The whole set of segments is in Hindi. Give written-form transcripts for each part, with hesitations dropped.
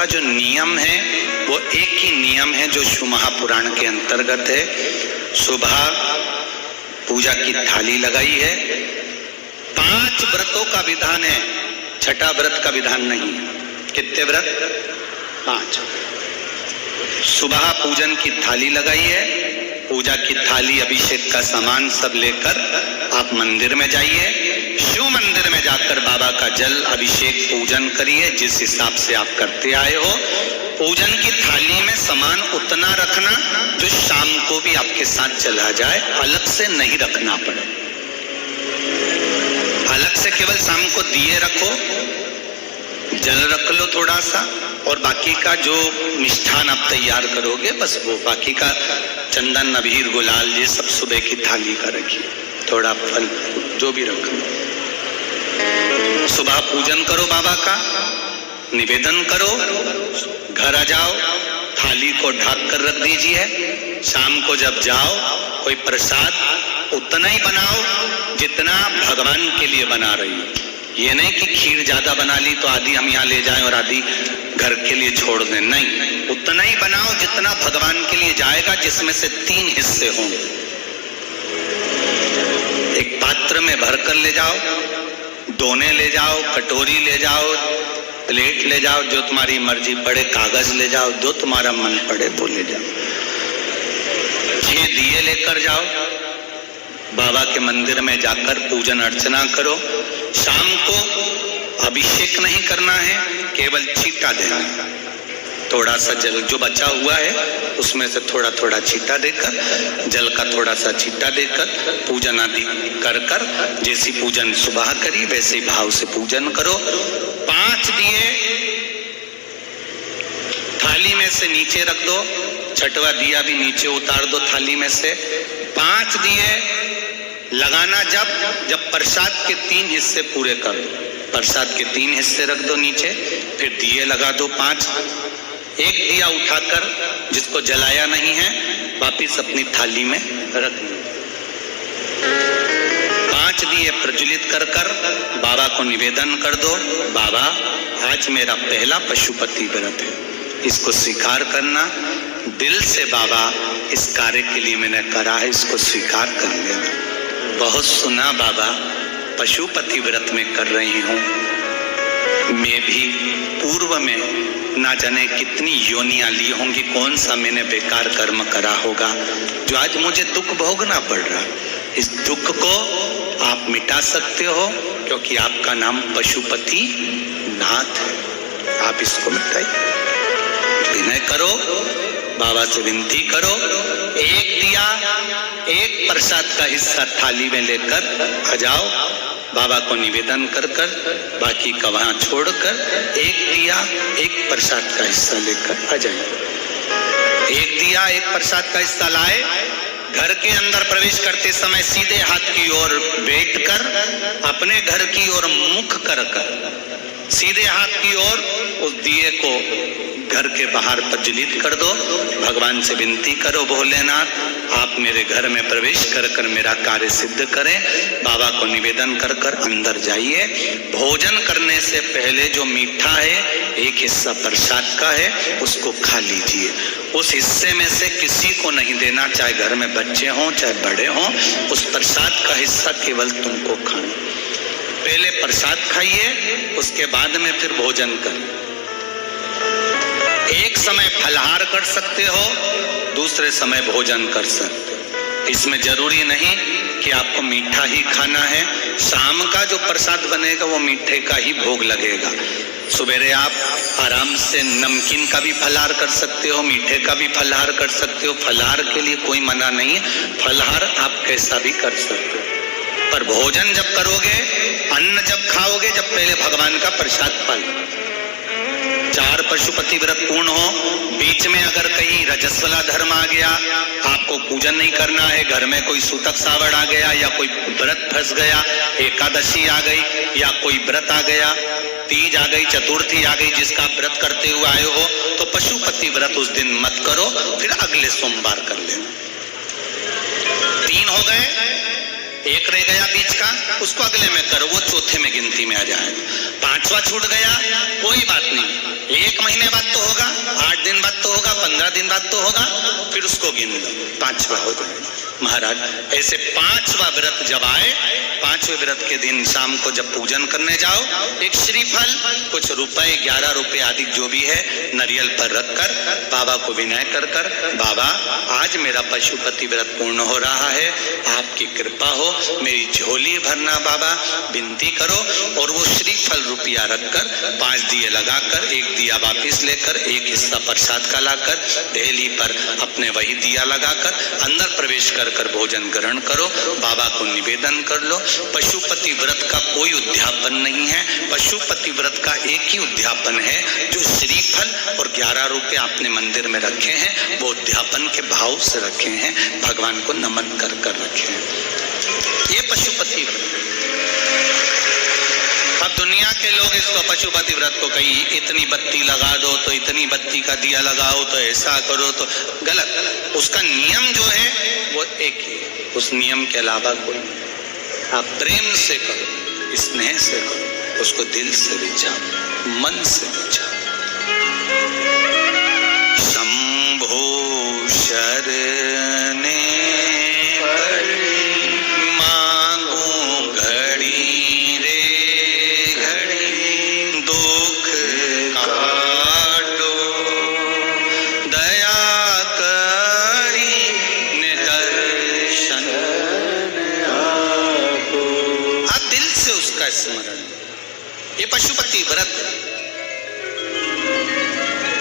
उसका जो नियम है वो एक ही नियम है जो शिव महापुराण के अंतर्गत है। सुबह पूजा की थाली लगाई है, 5 व्रतों का विधान है, छठा व्रत का विधान नहीं है। कितने व्रत? 5। सुबह पूजन की थाली लगाई है, पूजा की थाली अभिषेक का सामान सब लेकर आप मंदिर में जाइए, शिव मंदिर में जाकर बाबा का जल अभिषेक पूजन करिए जिस हिसाब से आप करते आए हो। पूजन की थाली में सामान उतना रखना जो शाम को भी आपके साथ चला जाए, अलग से नहीं रखना पड़े। अलग से केवल शाम को दिए रखो, जल रख लो थोड़ा सा, और बाकी का जो मिष्ठान आप तैयार करोगे बस वो, बाकी का चंदन अबीर गुलाल ये सब सुबह की थाली का रखिए, थोड़ा फल जो भी रखो। सुबह पूजन करो बाबा का, निवेदन करो, घर आ जाओ, थाली को ढक कर रख दीजिए। शाम को जब जाओ कोई प्रसाद उतना ही बनाओ जितना भगवान के लिए बना रही हो। ये नहीं कि खीर ज्यादा बना ली तो आधी हम यहाँ ले जाएं और आधी घर के लिए छोड़ दें, नहीं, उतना ही बनाओ जितना भगवान के लिए जाएगा, जिसमें से 3 हिस्से होंगे। एक पात्र में भर कर ले जाओ, दोने ले जाओ, कटोरी ले जाओ, प्लेट ले जाओ, जो तुम्हारी मर्जी पड़े, कागज ले जाओ, जो तुम्हारा मन पड़े वो ले जाओ। 6 दिए लेकर जाओ, बाबा के मंदिर में जाकर पूजन अर्चना करो। शाम को अभिषेक नहीं करना है, केवल छींटा देना है। थोड़ा सा जल जो बचा हुआ है उसमें से थोड़ा थोड़ा छींटा देकर, जल का थोड़ा सा छींटा देकर पूजन आदि कर कर, जैसी पूजन सुबह करी वैसे ही भाव से पूजन करो। 5 दिए थाली में से नीचे रख दो, छठवा दिया भी नीचे उतार दो थाली में से। 5 दिए लगाना जब प्रसाद के 3 हिस्से पूरे कर दो, प्रसाद के 3 हिस्से रख दो नीचे, फिर दिए लगा दो 5। एक दिया उठाकर जिसको जलाया नहीं है वापिस अपनी थाली में रख दो। 5 दिए प्रज्वलित कर कर बाबा को निवेदन कर दो, बाबा आज मेरा पहला पशुपति व्रत है, इसको स्वीकार करना। दिल से बाबा इस कार्य के लिए मैंने करा है, इसको स्वीकार कर लेना। बहुत सुना बाबा पशुपति व्रत में कर रही हूँ, मैं भी पूर्व में ना जाने कितनी योनियां ली होंगी, कौन सा मैंने बेकार कर्म करा होगा जो आज मुझे दुख भोगना पड़ रहा। इस दुख को आप मिटा सकते हो क्योंकि आपका नाम पशुपति नाथ है। आप इसको मिटाइए, विनय करो, बाबा से विनती करो। एक दिया, एक प्रसाद का हिस्सा थाली में लेकर आ जाओ, बाबा को निवेदन कर कर, बाकी का वहां छोड़कर एक दिया एक प्रसाद का हिस्सा लेकर आ जाए। एक दिया एक प्रसाद का हिस्सा लाए, घर के अंदर प्रवेश करते समय सीधे हाथ की ओर बैठकर अपने घर की ओर मुख कर सीधे हाथ की ओर उस दिए को घर के बाहर प्रज्वलित कर दो। भगवान से विनती करो, भोलेनाथ आप मेरे घर में प्रवेश कर कर मेरा कार्य सिद्ध करें। बाबा को निवेदन कर कर अंदर जाइए। भोजन करने से पहले जो मीठा है एक हिस्सा प्रसाद का है, उसको खा लीजिए। उस हिस्से में से किसी को नहीं देना, चाहे घर में बच्चे हों चाहे बड़े हों। उस प्रसाद का हिस्सा केवल तुमको खाना। पहले प्रसाद खाइए, उसके बाद में फिर भोजन करिए। एक समय फलहार कर सकते हो, दूसरे समय भोजन कर सकते हो। इसमें जरूरी नहीं कि आपको मीठा ही खाना है। शाम का जो प्रसाद बनेगा वो मीठे का ही भोग लगेगा। सुबेरे आप आराम से नमकीन का भी फलहार कर सकते हो, मीठे का भी फलहार कर सकते हो। फलहार के लिए कोई मना नहीं है, फलहार आप कैसा भी कर सकते हो। पर भोजन जब करोगे, अन्न जब खाओगे, जब पहले भगवान का प्रसाद पालो। 4 पशुपति व्रत पूर्ण हो, बीच में अगर कहीं रजस्वला धर्म आ गया, आपको पूजन नहीं करना है, घर में कोई सूतक सावड़ आ गया या कोई व्रत फंस गया, एकादशी आ गई या कोई व्रत आ गया, तीज आ गई, चतुर्थी आ गई, जिसका व्रत करते हुए आए हो, तो पशुपति व्रत उस दिन मत करो, फिर अगले सोमवार कर लेना। 3 हो गए, एक रह गया बीच का, उसको अगले में करो, वो चौथे में गिनती में आ जाएगा। 5वां छूट गया, कोई बात नहीं, 1 महीने बाद तो होगा, 8 दिन बाद तो होगा, 15 दिन बाद तो होगा, फिर उसको गिन लो, 5वां हो जाएगा। महाराज ऐसे 5वां व्रत जब आए, 5वें व्रत के दिन शाम को जब पूजन करने जाओ, एक श्रीफल, कुछ रुपए, 11 रुपए आदि जो भी है, नारियल पर रखकर बाबा को विनय कर कर, बाबा आज मेरा पशुपति व्रत पूर्ण हो रहा है, आपकी कृपा हो, मेरी झोली भरना बाबा, विनती करो। और वो श्रीफल रुपया रखकर 5 दिए लगाकर, 1 दिया वापिस लेकर, 1 हिस्सा प्रसाद का लाकर देहली पर अपने वही दिया लगाकर अंदर प्रवेश कर भोजन ग्रहण करो, बाबा को निवेदन कर लो। पशुपति व्रत का कोई उद्यापन नहीं है, पशुपति व्रत का एक ही उद्यापन है, जो श्रीफल और 11 रुपए आपने मंदिर में रखे हैं, वो उद्यापन के भाव से रखे हैं, भगवान को नमन कर कर रखे हैं। ये पशुपति व्रत। अब दुनिया के लोग इसको पशुपति व्रत को कहीं इतनी बत्ती लगा दो, तो इतनी बत्ती का दिया लगाओ, तो ऐसा करो, तो गलत। उसका नियम जो है वो एक ही, उस नियम के अलावा कोई नहीं। आप प्रेम से करो, स्नेह से करो, उसको दिल से विचारो, मन से विचारो। शंभो शरणे स्मरण। ये पशुपति व्रत,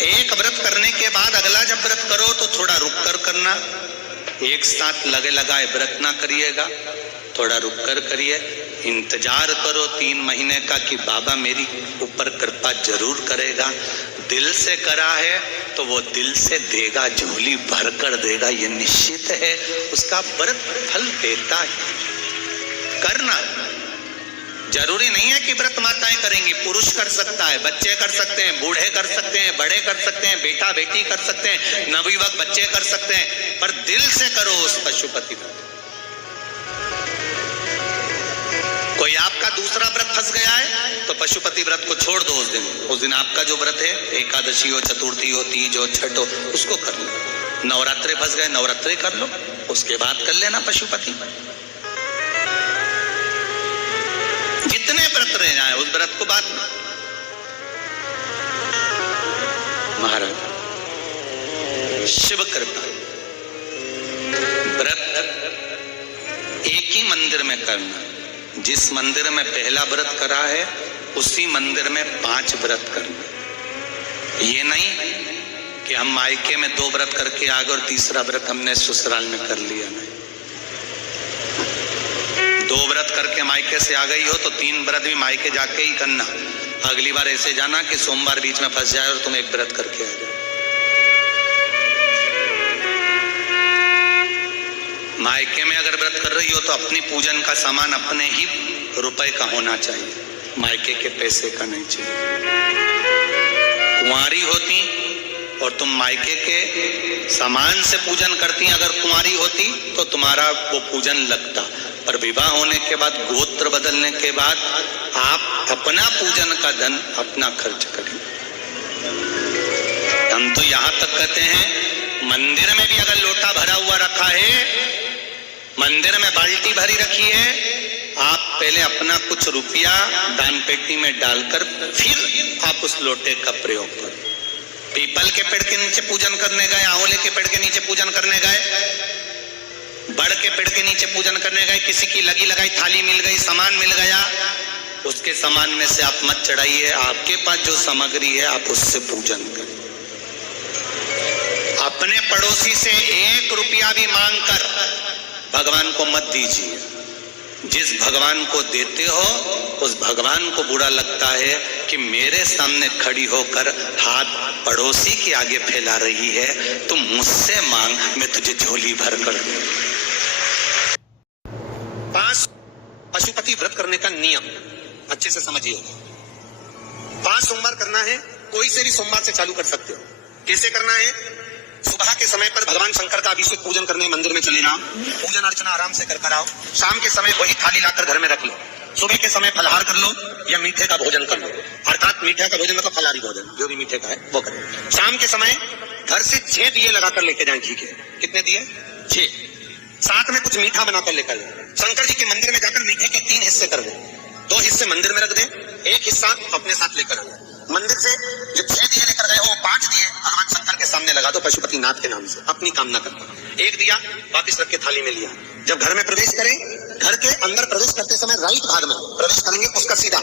एक व्रत करने के बाद अगला जब व्रत करो तो थोड़ा रुक कर करना, एक साथ लगे लगाए व्रत ना करिएगा, थोड़ा रुक कर करिए, इंतजार करो 3 महीने का कि बाबा मेरी ऊपर कृपा जरूर करेगा। दिल से करा है तो वो दिल से देगा, झोली भर कर देगा, ये निश्चित है, उसका व्रत फल देता है। करना जरूरी नहीं है कि व्रत माताएं करेंगी, पुरुष कर सकता है, बच्चे कर सकते हैं, बूढ़े कर सकते हैं, बड़े कर सकते हैं, बेटा बेटी कर सकते हैं, नवयुवक बच्चे कर सकते हैं, पर दिल से करो उस पशुपति व्रत। कोई आपका दूसरा व्रत फंस गया है तो पशुपति व्रत को छोड़ दो, उस दिन आपका जो व्रत है, एकादशी हो, चतुर्थी हो, तीज हो, छठ हो, उसको कर लो। नवरात्रे फंस गए, नवरात्रे कर लो, उसके बाद कर लेना पशुपति। जितने व्रत रह जाए उस व्रत को बाद में। महाराज शिव कृपा, व्रत एक ही मंदिर में करना, जिस मंदिर में पहला व्रत करा है उसी मंदिर में 5 व्रत करना। ये नहीं कि हम मायके में 2 व्रत करके आ गए और तीसरा व्रत हमने ससुराल में कर लिया। नहीं, 2 व्रत करके मायके से आ गई हो तो 3 व्रत भी मायके जाके ही करना। अगली बार ऐसे जाना कि सोमवार बीच में फंस जाए और तुम 1 व्रत करके आ जाओ। मायके में अगर व्रत कर रही हो तो अपनी पूजन का सामान अपने ही रुपए का होना चाहिए, मायके के पैसे का नहीं चाहिए। कुंवारी होती और तुम मायके के सामान से पूजन करती, अगर कुंवारी होती तो तुम्हारा वो पूजन लगता, पर विवाह होने के बाद, गोत्र बदलने के बाद आप अपना पूजन का धन अपना खर्च करें। हम तो यहां तक कहते हैं मंदिर में भी अगर लोटा भरा हुआ रखा है, मंदिर में बाल्टी भरी रखी है, आप पहले अपना कुछ रुपया दान पेटी में डालकर फिर आप उस लोटे का प्रयोग करो। पीपल के पेड़ के नीचे पूजन करने गए, आंवले के पेड़ के नीचे पूजन करने गए, बड़ के पेड़ के नीचे पूजन करने गए, किसी की लगी लगाई थाली मिल गई, सामान मिल गया, उसके सामान में से आप मत चढ़ाइए, आपके पास जो सामग्री है आप उससे पूजन करें। अपने पड़ोसी से 1 रुपया भी मांगकर भगवान को मत दीजिए। जिस भगवान को देते हो उस भगवान को बुरा लगता है कि मेरे सामने खड़ी होकर हाथ पड़ोसी के आगे फैला रही है, तुम मुझसे मांग, मैं तुझे झोली भर कर दूं। 5 पशुपति व्रत करने का नियम अच्छे से समझिए। 5 सोमवार करना है, कोई से भी सोमवार से चालू कर सकते हो। कैसे करना है? सुबह के समय पर भगवान शंकर का अभिषेक पूजन करने मंदिर में चले जाओ, पूजन अर्चना आराम से कर आओ। शाम के समय वही थाली लाकर घर में रख लो। सुबह के समय फलहार कर लो या मीठे का भोजन कर लो, अर्थात मीठे का भोजन मतलब फलाहारी भोजन, जो भी मीठे का है वो करो। शाम के समय घर से 6 दिए लगाकर लेके जाएं घी के। कितने दिए? 6। साथ में कुछ मीठा बनाकर लेकर शंकर जी के मंदिर में जाकर मीठे के 3 हिस्से कर दे। 2 हिस्से मंदिर में रख दे, 1 हिस्सा अपने साथ लेकर आए। मंदिर से जो 6 दिए लेकर गए हो, 5 दिए भगवान शंकर के सामने लगा दो पशुपति नाथ के नाम से, अपनी कामना करना। 1 दिया वापिस रख के थाली में लिया। जब घर में प्रवेश करें, घर के अंदर प्रवेश करते समय राइट भाग में प्रवेश करेंगे, उसका सीधा